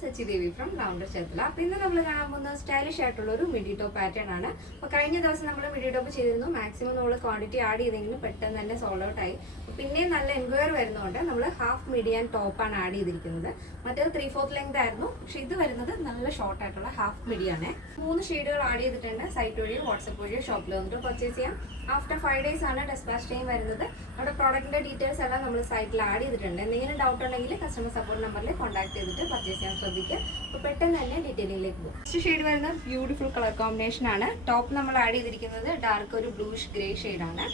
Sachi Devi from Rounder Chetla. അപ്പോൾ ഇന്ന് നമ്മൾ കാണാൻ പോകുന്ന സ്റ്റൈലിഷ് ആയിട്ടുള്ള ഒരു മിഡി ടോപ്പ് പാറ്റേൺ ആണ്. അപ്പോൾ കഴിഞ്ഞ ദിവസം നമ്മൾ മിഡി ടോപ്പ് ചെയ്തിരുന്നു. മാക്സിമം നമ്മൾ ക്വാണ്ടിറ്റി ആഡ് ചെയ്തെങ്കിലും പെട്ടെന്ന് തന്നെ സോൾഡ് ഔട്ട് ആയി. പിന്നെ നല്ല എൻക്വയറി വരുന്നതുകൊണ്ട് നമ്മൾ ഹാഫ് മിഡി ആൻഡ് ടോപ്പാണ് ആഡ് ചെയ്തിരിക്കുന്നത്. മറ്റേത് 3/4 ലെങ്ത് ആയിരുന്നു. പക്ഷേ ഇത് വരുന്നത് നല്ല ഷോർട്ട് ആയിട്ടുള്ള ഹാഫ് മിഡി ആണ്. 3 ഷെയ്ഡുകൾ ആഡ് ചെയ്തിട്ടുണ്ട്. സൈറ്റ് വഴിയോ വാട്സ്ആപ്പ് വഴിയോ ഷോപ്പിൽ വന്നിട്ട് പർച്ചേസ് ചെയ്യാം. ആഫ്റ്റർ 5 days ആണ് ഡെസ്പാച്ച് ടൈം വരുന്നത്. നമ്മുടെ പ്രോഡക്റ്റിന്റെ ഡീറ്റെയിൽസ് എല്ലാം നമ്മൾ സൈറ്റിൽ ആഡ് ചെയ്തിട്ടുണ്ട്. എന്തെങ്കിലും ഡൗട്ട് ഉണ്ടെങ്കിൽ കസ്റ്റമർ സപ്പോർട്ട് നമ്പറിൽ കോൺടാക്ട് ചെയ്തിട്ട് പർച്ചേസ് ചെയ്യാൻ ശ്രദ്ധിക്കുക. അപ്പോൾ പെട്ടെന്ന് തന്നെ ഡീറ്റെയിലിംഗിലേക്ക് പോകും. ഫസ്റ്റ് ഷെയ്ഡ് വരുന്നത് ബ്യൂട്ടിഫുൾ കളർ കോമ്പിനേഷൻ ആണ്. ടോപ്പ് നമ്മൾ ആഡ് ചെയ്തിരിക്കുന്നത് ഡാർക്ക് ഒരു ബ്ലൂഷ് ഗ്രേ ഷെയ്ഡാണ്.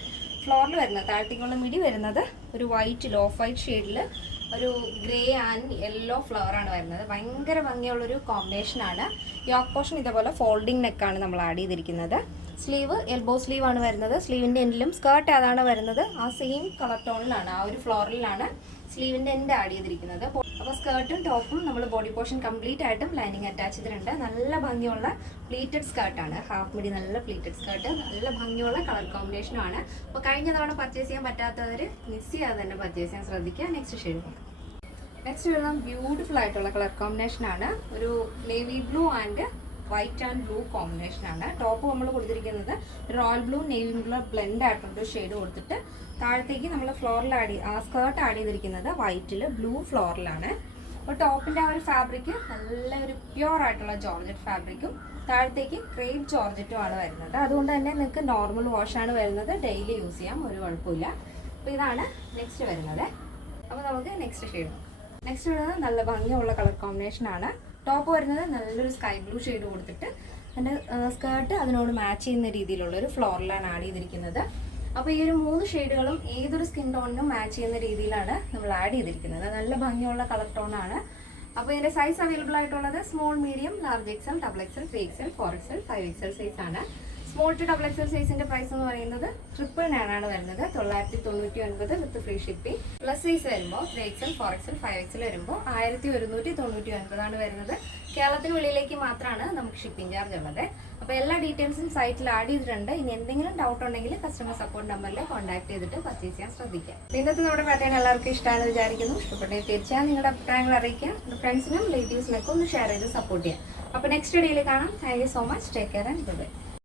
ഫ്ലോറിൽ വരുന്നത് താഴത്തേക്കുള്ള മിഡി വരുന്നത് ഒരു വൈറ്റ് ഓഫ് വൈറ്റ് ഷെയ്ഡിൽ ഒരു ഗ്രേ ആൻഡ് യെല്ലോ ഫ്ലവർ ആണ് വരുന്നത്. ഭയങ്കര ഭംഗിയുള്ളൊരു കോമ്പിനേഷൻ ആണ്. യോക്ക് പോർഷൻ ഇതേപോലെ ഫോൾഡിംഗ് നെക്കാണ് നമ്മൾ ആഡ് ചെയ്തിരിക്കുന്നത്. സ്ലീവ് എൽബോ സ്ലീവ് ആണ് വരുന്നത്. സ്ലീവിൻ്റെ എൻഡിലും സ്കേർട്ട് അതാണ് വരുന്നത്. ആ സെയിം കളർ ടോണിലാണ്, ആ ഒരു ഫ്ലോറിലാണ് സ്ലീവിൻ്റെ എൻഡ് ആഡ് ചെയ്തിരിക്കുന്നത്. അപ്പോൾ സ്കേർട്ടും ടോപ്പും നമ്മൾ ബോഡി പോർഷൻ കംപ്ലീറ്റ് ആയിട്ടും ലൈനിങ് അറ്റാച്ച് ചെയ്തിട്ടുണ്ട്. നല്ല ഭംഗിയുള്ള പ്ലീറ്റഡ് സ്കേർട്ടാണ്. ഹാഫ് മിഡി നല്ല പ്ലീറ്റഡ് സ്കേർട്ട്, നല്ല ഭംഗിയുള്ള കളർ കോമ്പിനേഷനും ആണ്. അപ്പോൾ കഴിഞ്ഞ തവണ പർച്ചേസ് ചെയ്യാൻ പറ്റാത്തവർ മിസ് ചെയ്യാതെ തന്നെ പർച്ചേസ് ചെയ്യാൻ ശ്രദ്ധിക്കുക. നെക്സ്റ്റ് ഷെയ്ഡ് നെക്സ്റ്റ് വരുന്നത് ബ്യൂട്ടിഫുൾ ആയിട്ടുള്ള കളർ കോമ്പിനേഷൻ ആണ്. ഒരു navy blue and white and blue combination ആണ്. ടോപ്പ് നമ്മൾ കൊടുത്തിരിക്കുന്നത് royal blue navy blue blend ആയിട്ടുണ്ട് ഷെയ്ഡ് കൊടുത്തിട്ട് താഴത്തേക്ക് നമ്മൾ ഫ്ലോറിൽ സ്കേർട്ട് ആഡ് ചെയ്തിരിക്കുന്നത് വൈറ്റിൽ ബ്ലൂ ഫ്ലോറിലാണ്. അപ്പോൾ ടോപ്പിൻ്റെ ആ ഒരു ഫാബ്രിക് നല്ല ഒരു പ്യുവർ ആയിട്ടുള്ള ജോർജറ്റ് ഫാബ്രിക്കും താഴത്തേക്ക് ക്രേപ്പ് ജോർജറ്റും ആണ് വരുന്നത്. അതുകൊണ്ട് തന്നെ നിങ്ങൾക്ക് നോർമൽ വാഷാണ് വരുന്നത്. ഡെയിലി യൂസ് ചെയ്യാം, ഒരു കുഴപ്പമില്ല. അപ്പോൾ ഇതാണ് നെക്സ്റ്റ് വരുന്നത്. അപ്പോൾ നമുക്ക് നെക്സ്റ്റ് ഷെയ്ഡ് നെക്സ്റ്റ് വരുന്നത് നല്ല ഭംഗിയുള്ള കളർ കോമ്പിനേഷൻ ആണ്. ടോപ്പ് വരുന്നത് നല്ലൊരു സ്കൈ ബ്ലൂ ഷെയ്ഡ് കൊടുത്തിട്ട് അതിൻ്റെ സ്കേർട്ട് അതിനോട് മാച്ച് ചെയ്യുന്ന രീതിയിലുള്ളൊരു ഫ്ലോറിലാണ് ആഡ് ചെയ്തിരിക്കുന്നത്. അപ്പോൾ ഈ ഒരു 3 ഷെയ്ഡുകളും ഏതൊരു സ്കിൻ ടോണിനും മാച്ച് ചെയ്യുന്ന രീതിയിലാണ് നമ്മൾ ആഡ് ചെയ്തിരിക്കുന്നത്. നല്ല ഭംഗിയുള്ള കളർ ടോണാണ്. അപ്പോൾ ഇതിൻ്റെ സൈസ് അവൈലബിൾ ആയിട്ടുള്ളത് small, medium, large XL, double XL, 3XL, 4XL, 5XL size ആണ്. സ്മോൾ ടു ഡബിൾ എക്സൽ സൈസിന്റെ പ്രൈസ് എന്ന് പറയുന്നത് 999 ആണ് വരുന്നത്. 999 with free shipping. Plus size വരുമ്പോൾ 3XL, 4XL, 5XL വരുമ്പോൾ 1199 ആണ് വരുന്നത്. കേരളത്തിന് വെളിയിലേക്ക് മാത്രമാണ് നമുക്ക് ഷിപ്പിംഗ് ചാർജ് ഉള്ളത്. അപ്പോൾ എല്ലാ ഡീറ്റെയിൽസും സൈറ്റിൽ ആഡ് ചെയ്തിട്ടുണ്ട്. ഇനി എന്തെങ്കിലും ഡൗട്ട് ഉണ്ടെങ്കിൽ കസ്റ്റമർ സപ്പോർട്ട് നമ്പറിൽ കോൺടാക്ട് ചെയ്തിട്ട് പർച്ചേസ് ചെയ്യാൻ ശ്രദ്ധിക്കുക. ഇന്നത്തെ നമ്മുടെ പാറ്റേൺ എല്ലാവർക്കും ഇഷ്ടമാണെന്ന് വിചാരിക്കുന്നു. ഇഷ്ടപ്പെട്ടെങ്കിൽ തീർച്ചയായും നിങ്ങളുടെ അഭിപ്രായങ്ങൾ അറിയിക്കുക. ഫ്രണ്ട്സിനും റിലേറ്റീവ്സിനൊക്കെ ഒന്ന് ഷെയർ ചെയ്ത് സപ്പോർട്ട് ചെയ്യാം. അപ്പോൾ നെക്സ്റ്റ് വീഡിയോയിൽ കാണാം. Thank you so much. Take care and by.